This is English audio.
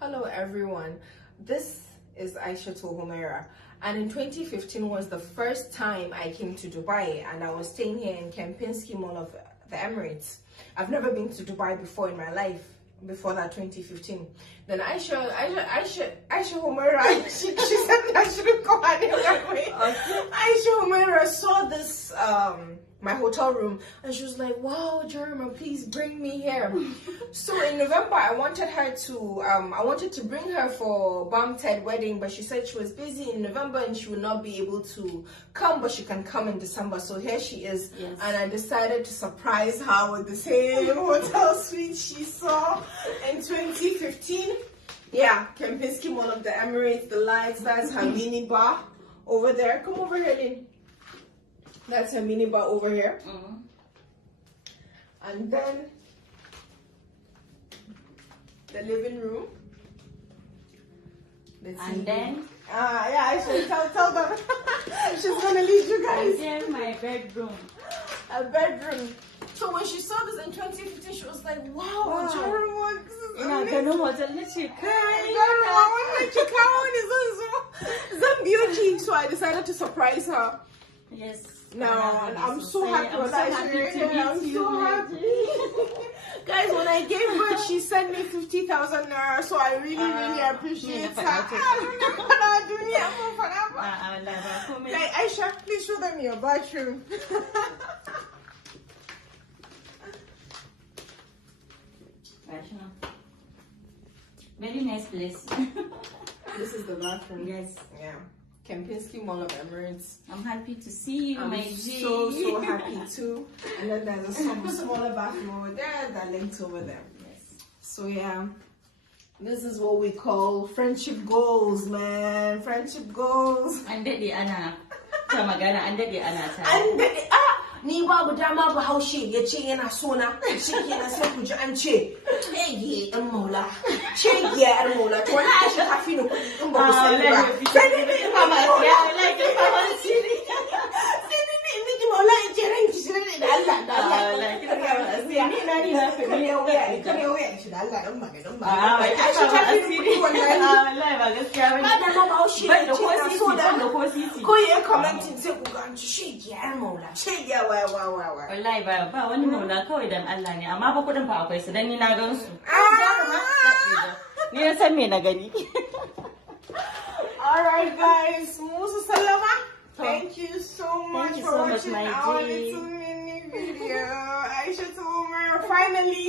Hello everyone, this is Aisha Tofa, and in 2015 was the first time I came to Dubai, and I was staying here in Kempinski Mall of the Emirates. I've never been to Dubai before in my life, before that 2015. Then Aisha Humaira, she said I shouldn't go anywhere. Okay. Aisha Humaira saw this my hotel room, and she was like, wow, Jerima, please bring me here. So in November I wanted to bring her for Bamted wedding, but she said she was busy in November and she would not be able to come, but she can come in December. So here she is. Yes. And I decided to surprise her with the same hotel suite she saw in 2015. Yeah, Kempinski Mall of the Emirates, the lights, that's her mini bar over there. Come over here, Lynn. That's her mini bar over here. And then the living room. Then yeah, I should tell them. She's gonna lead you guys. And then my bedroom. A bedroom. So when she saw this in 2015, she was like, wow. Jerima, this is amazing. So I decided to surprise her. Yes. No, and I'm so happy with that. I'm so happy. Guys, when I gave birth, she sent me 50,000 naira, so I really appreciate her. Okay, Aisha, please show them your bathroom. Very nice place. This is the bathroom. Yes. Yeah. Kempinski Mall of Emirates. I'm happy to see you, my G. So happy too. And then there's some smaller bathroom over there that links over there. Yes. So yeah, this is what we call friendship goals, man. Friendship goals. And the Anna. Tamagana, and the Anna. And ni babu dama Bahaushe ya ce yana sona, shi kenan sai ku ji an ce ege ɗan maula, shege yar maula, to wani Aisha ta fi ni kuɗi in ba ku sani ba. Sai ni in ba ma ya like in ba ma siri. Sai ni in miki maula in ce ranki shi da Allah da Allah. Ni na kare wuya shi da Allah dan maganin ba. Aisha ta fi ni kuɗi wallahi. Wallahi ba gaskiya bane. Ba da ma Bahaushe ya ce yana sona. Ko sisi. Ko ya commenting sai ku ga an ce shege yar maula, shege wallahi ba wani maula kawai dan Allah ne, amma ba kudin fa akwai su dan ni na gan su. Ni na san me na gani. Alright guys, musu salama. Thank you so much for watching our little mini video. Aisha Tofa, finally